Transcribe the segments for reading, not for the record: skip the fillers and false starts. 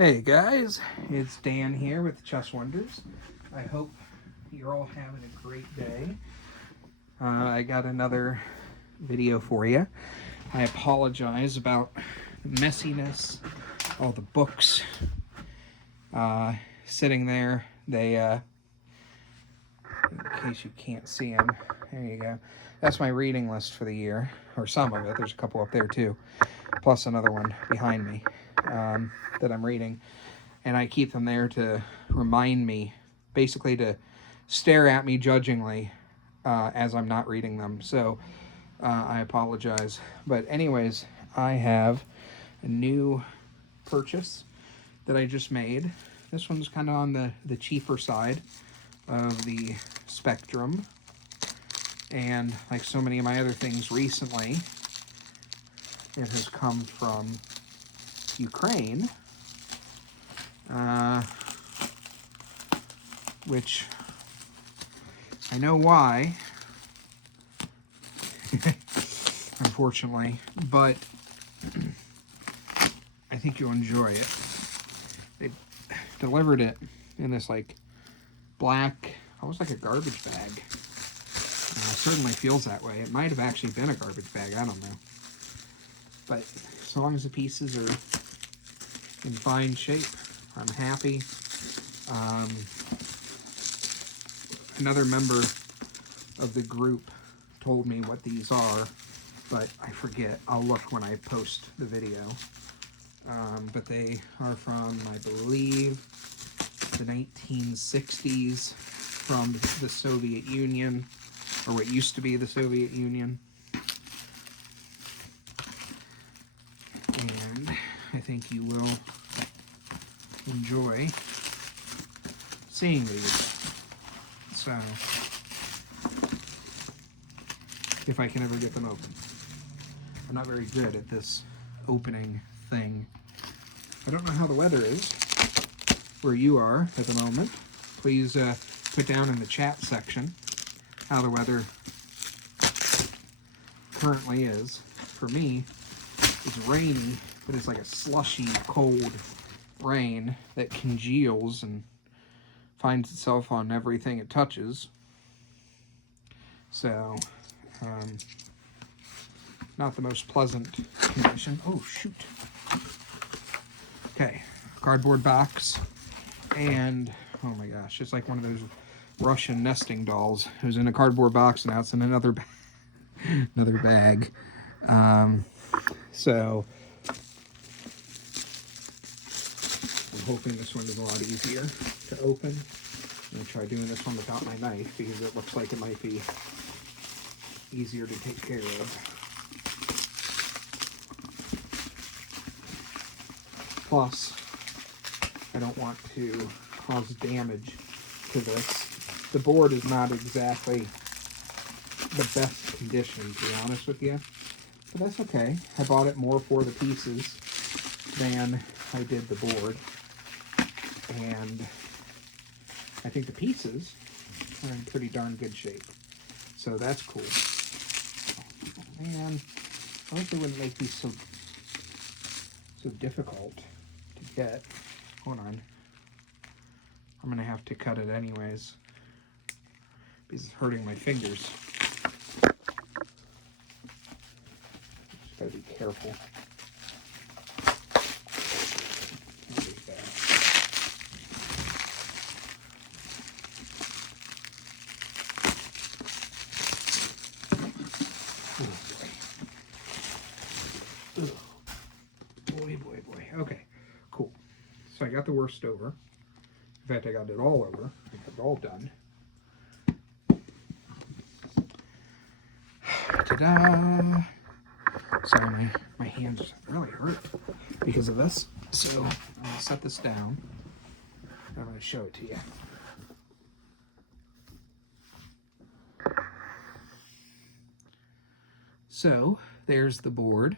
Hey guys, it's Dan here with Chess Wonders. I hope you're all having a great day. I got another video for you. I apologize about the messiness, all the books sitting there. They, in case you can't see them, there you go. That's my reading list for the year, or some of it. There's a couple up there too, plus another one behind me that I'm reading. And I keep them there to remind me, basically to stare at me judgingly as I'm not reading them. So I apologize. But anyways, I have a new purchase that I just made. This one's kind of on the cheaper side of the spectrum. And like so many of my other things recently, it has come from Ukraine. Which I know why, unfortunately, but I think you'll enjoy it. They delivered it in this like black, almost like a garbage bag. Certainly feels that way. It might have actually been a garbage bag, I don't know. But as long as the pieces are in fine shape, I'm happy. Another member of the group told me what these are, but I forget. I'll look when I post the video. But they are from, I believe, the 1960s, from the Soviet Union, or what used to be the Soviet Union. And I think you will enjoy seeing these. So, if I can ever get them open. I'm not very good at this opening thing. I don't know how the weather is where you are at the moment. Please put down in the chat section how the weather currently is. For me, it's rainy, but it's like a slushy, cold rain that congeals and finds itself on everything it touches. So, not the most pleasant condition. Oh, shoot. Okay, cardboard box. And, oh my gosh, it's like one of those Russian nesting dolls. It was in a cardboard box, and now it's in another another bag. So, I'm hoping this one is a lot easier to open. I'm going to try doing this one without my knife, because it looks like it might be easier to take care of. Plus, I don't want to cause damage to this. The board is not exactly the best condition, to be honest with you. But that's okay. I bought it more for the pieces than I did the board. And I think the pieces are in pretty darn good shape. So that's cool. Oh, man, I wish they wouldn't make these so difficult to get. Hold on. I'm going to have to cut it anyways, because it's hurting my fingers. Just got to be careful. Boy. Okay, cool. So I got the worst over. In fact, I got it all over. I got it all done. Ta-da! Sorry, my hands really hurt because of this. So I'm going to set this down. I'm going to show it to you. So there's the board,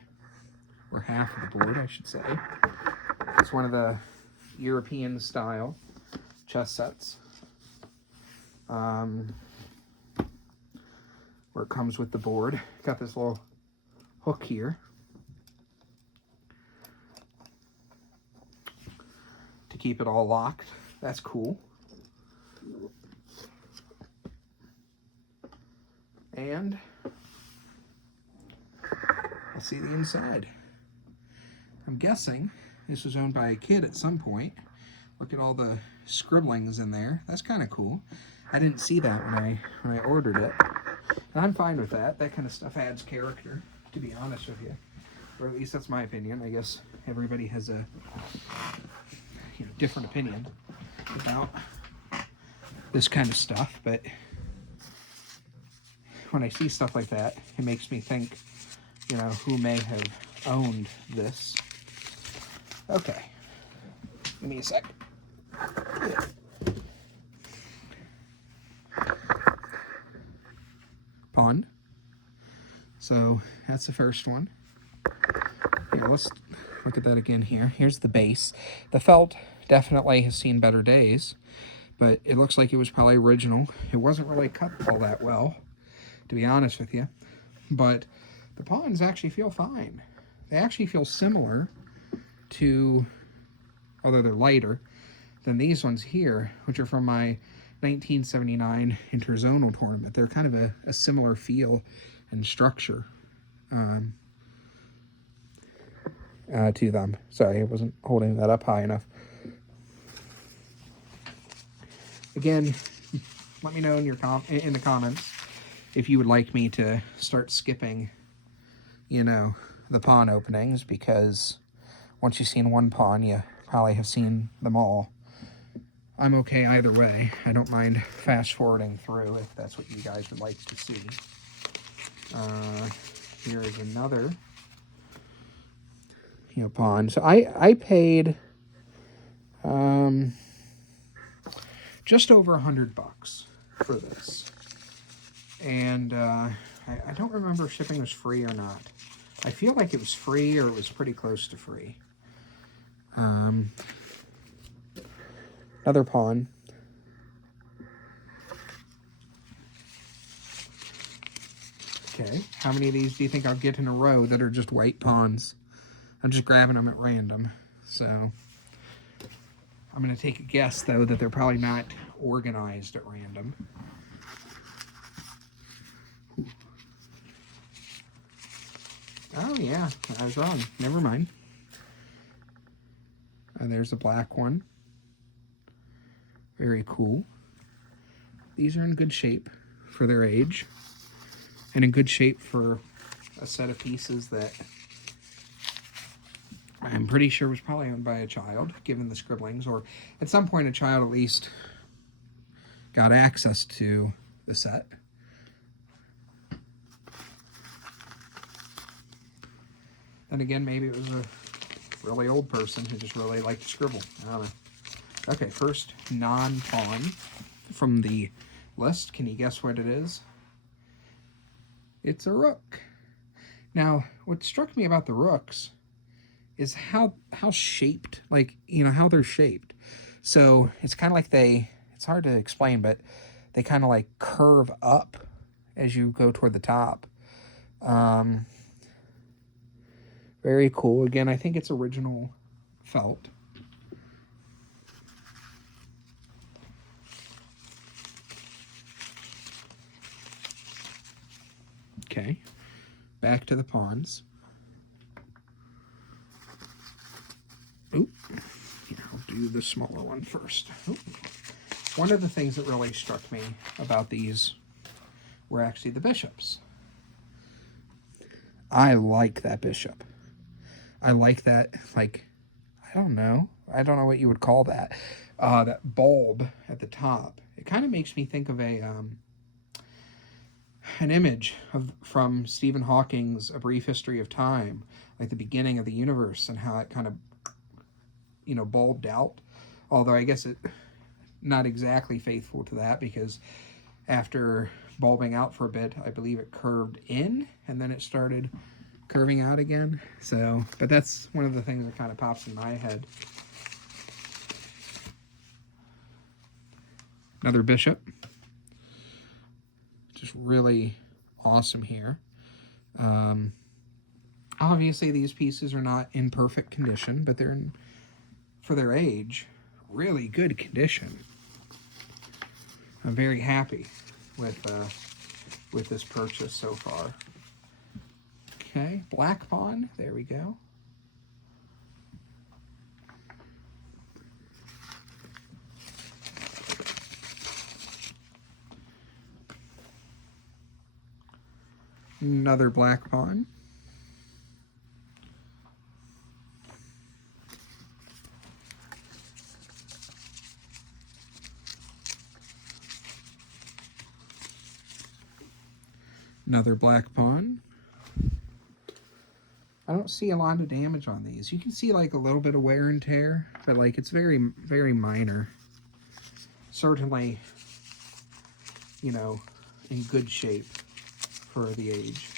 or half of the board, I should say. It's one of the European style chess sets, where it comes with the board. Got this little hook here. keep it all locked. That's cool. And let's see the inside. I'm guessing this was owned by a kid at some point. Look at all the scribblings in there. That's kind of cool. I didn't see that when I ordered it. And I'm fine with that. That kind of stuff adds character, to be honest with you. Or at least that's my opinion. I guess everybody has a different opinion about this kind of stuff. But when I see stuff like that, it makes me think, who may have owned this. Okay. Give me a sec. Pawn. So that's the first one. Here, let's look at that again here. Here's the base. The felt definitely has seen better days, but it looks like it was probably original. It wasn't really cut all that well, to be honest with you. But the pawns actually feel fine. They actually feel similar to, although they're lighter, than these ones here, which are from my 1979 interzonal tournament. They're kind of a similar feel and structure to them. Sorry, I wasn't holding that up high enough. Again, let me know in the comments if you would like me to start skipping, the pawn openings, because once you've seen one pawn, you probably have seen them all. I'm okay either way. I don't mind fast forwarding through if that's what you guys would like to see. Here is another, pawn. So I paid just over $100 for this, and I don't remember if shipping was free or not. I feel like it was free, or it was pretty close to free. Another pawn. Okay, how many of these do you think I'll get in a row that are just white pawns? I'm just grabbing them at random, so I'm going to take a guess, though, that they're probably not organized at random. Oh, yeah, I was wrong. Never mind. There's a black one. Very cool. These are in good shape for their age, and in good shape for a set of pieces that I'm pretty sure was probably owned by a child, given the scribblings, or at some point a child at least got access to the set. Then again, maybe it was a really old person who just really liked to scribble. I don't know. Okay, first non-pawn from the list. Can you guess what it is? It's a rook. Now, what struck me about the rooks is how shaped, how they're shaped. So it's kind of like it's hard to explain, but they kind of like curve up as you go toward the top. Very cool. Again, I think it's original felt. Okay, back to the pawns. Oop. Here, I'll do the smaller one first. Oop. One of the things that really struck me about these were actually the bishops. I like that bishop. I like that, I don't know what you would call that. That bulb at the top. It kind of makes me think of an image from Stephen Hawking's A Brief History of Time, like the beginning of the universe, and how it kind of, bulbed out. Although I guess it not exactly faithful to that, because after bulbing out for a bit, I believe it curved in, and then it started curving out again. So, but that's one of the things that kind of pops in my head. Another bishop. Just really awesome here. Obviously, these pieces are not in perfect condition, but they're for their age, really good condition. I'm very happy with this purchase so far. Okay, Black Pawn, there we go. Another Black Pawn. Another Black Pawn. I don't see a lot of damage on these. You can see like a little bit of wear and tear, but like it's very, very minor. Certainly, you know, in good shape for the age.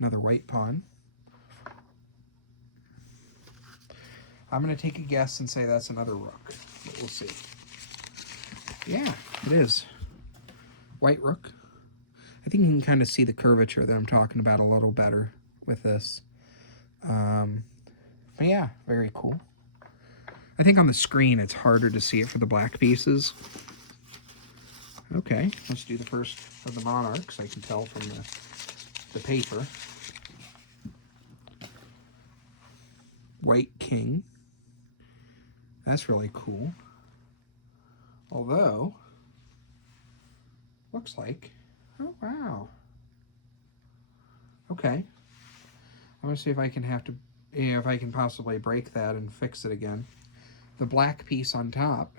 Another White Pawn. I'm going to take a guess and say that's another Rook, but we'll see. Yeah, it is. White Rook. I think you can kind of see the curvature that I'm talking about a little better with this. But yeah, very cool. I think on the screen it's harder to see it for the black pieces. Okay, let's do the first of the Monarchs. I can tell from the paper. White King. That's really cool. Although, looks like, oh wow. Okay. I'm gonna see if I can possibly break that and fix it again. The black piece on top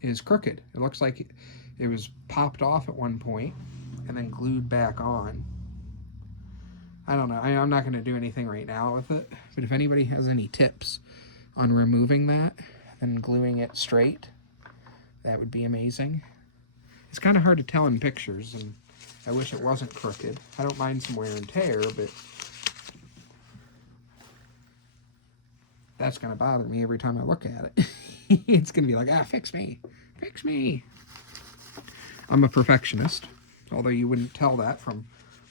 is crooked. It looks like it was popped off at one point and then glued back on. I don't know. I'm not going to do anything right now with it, but if anybody has any tips on removing that and gluing it straight, that would be amazing. It's kind of hard to tell in pictures, and I wish it wasn't crooked. I don't mind some wear and tear, but that's going to bother me every time I look at it. It's going to be like, ah, fix me. Fix me. I'm a perfectionist, although you wouldn't tell that from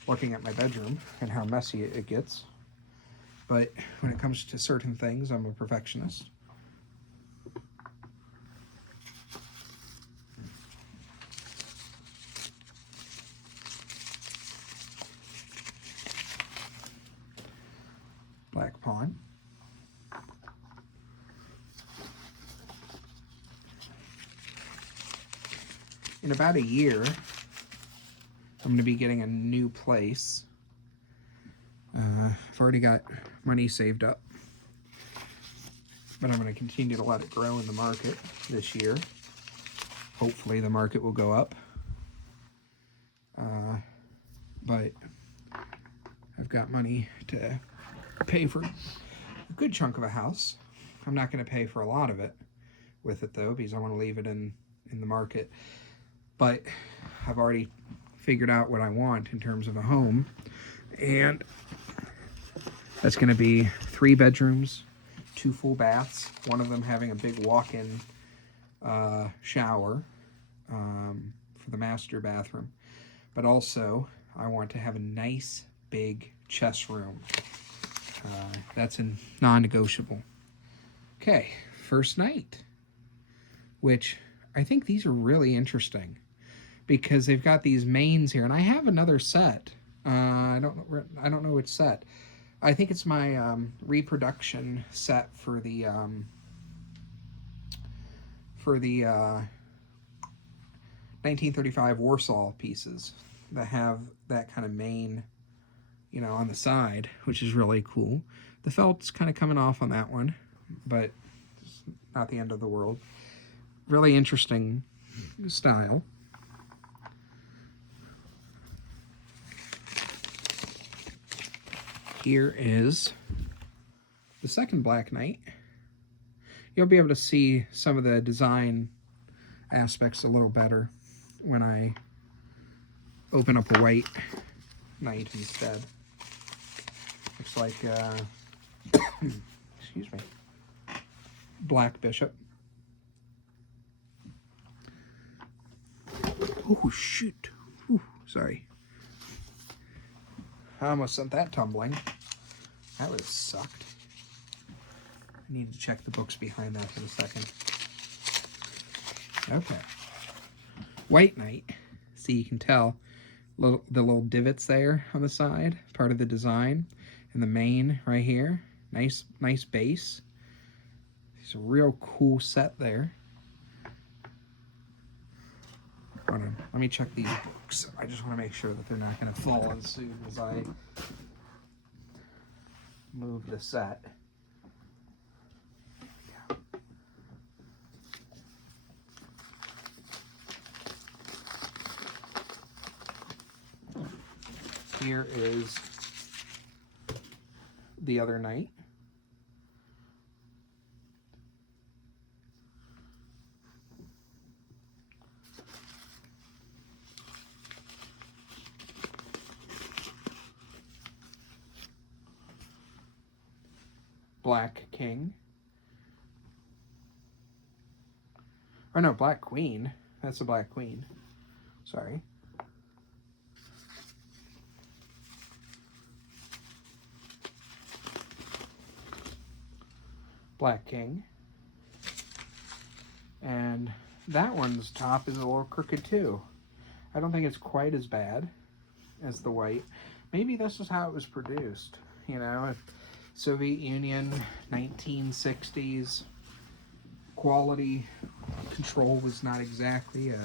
looking at my bedroom and how messy it gets. But when it comes to certain things, I'm a perfectionist. Black Pawn. In about a year, I'm going to be getting a new place. I've already got money saved up, but I'm going to continue to let it grow in the market this year. Hopefully the market will go up. But I've got money to pay for a good chunk of a house. I'm not going to pay for a lot of it with it though, because I want to leave it in the market. But I've already figured out what I want in terms of a home, and that's going to be 3 bedrooms, 2 full baths, one of them having a big walk-in shower for the master bathroom. But also, I want to have a nice big chest room. That's a non-negotiable. Okay, first night, which I think these are really interesting because they've got these mains here, and I have another set. I don't know which set. I think it's my reproduction set for the 1935 Warsaw pieces that have that kind of main, you know, on the side, which is really cool. The felt's kind of coming off on that one, but it's not the end of the world. Really interesting style. Here is the second Black Knight. You'll be able to see some of the design aspects a little better when I open up a white knight instead. Looks like, excuse me, Black Bishop. Oh, shoot. Ooh, sorry. I almost sent that tumbling. That would have sucked. need to check the books behind that in a second. Okay. White Knight. See, you can tell the little divots there on the side, part of the design, and the mane right here. Nice base. It's a real cool set there. Hold on, let me check these books. I just want to make sure that they're not going to fall as soon as I move the set. Here is The Other Night. Black King. Oh no, Black Queen. That's the Black Queen. Sorry. Black King. And that one's top is a little crooked too. I don't think it's quite as bad as the white. Maybe this is how it was produced. You know, Soviet Union, 1960s, quality control was not exactly a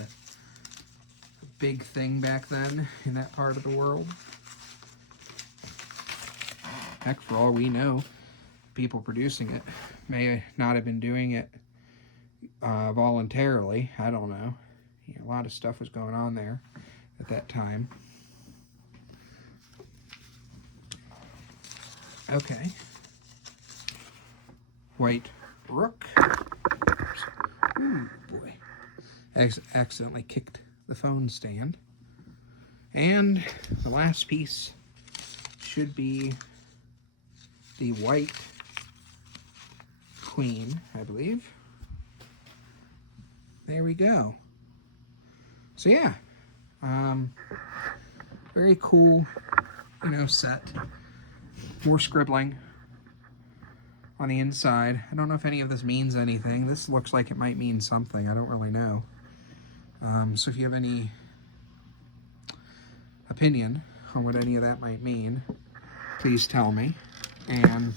big thing back then in that part of the world. Heck, for all we know, people producing it may not have been doing it voluntarily. I don't know. You know, a lot of stuff was going on there at that time. Okay. White Rook. Ooh, boy. Accidentally kicked the phone stand. And the last piece should be the White Queen, I believe. There we go. So yeah, very cool, you know, set. More scribbling on the inside. I don't know if any of this means anything. This looks like it might mean something. I don't really know. So if you have any opinion on what any of that might mean, please tell me. And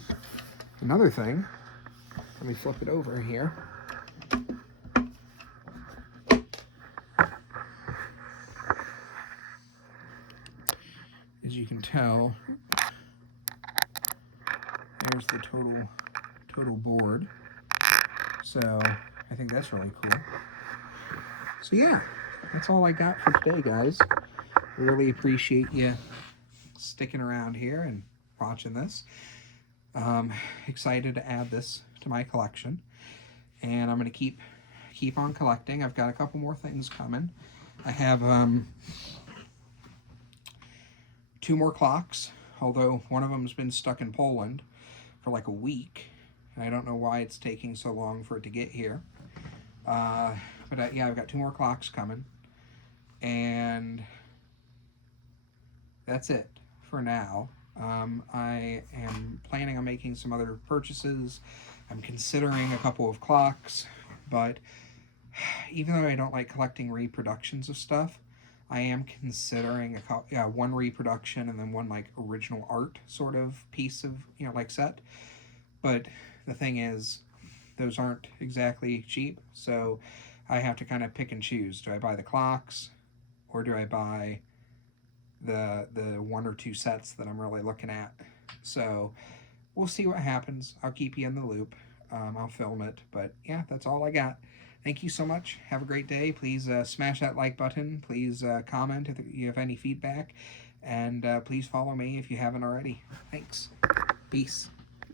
another thing, let me flip it over here. As you can tell, there's the total board. So I think that's really cool. So yeah, that's all I got for today, guys. Really appreciate you sticking around here and watching this. Excited to add this to my collection, and I'm going to keep on collecting. I've got a couple more things coming. I have 2 more clocks, although one of them's been stuck in Poland for like a week. I don't know why it's taking so long for it to get here. But yeah, I've got 2 more clocks coming, and that's it for now. I am planning on making some other purchases. I'm considering a couple of clocks, but even though I don't like collecting reproductions of stuff, I am considering one reproduction and then one like original art sort of piece of, you know, like set. But the thing is, those aren't exactly cheap, so I have to kind of pick and choose. Do I buy the clocks, or do I buy the 1 or 2 sets that I'm really looking at? So we'll see what happens. I'll keep you in the loop. I'll film it, but yeah, that's all I got. Thank you so much. Have a great day. Please smash that like button. Please comment if you have any feedback, and please follow me if you haven't already. Thanks. Peace.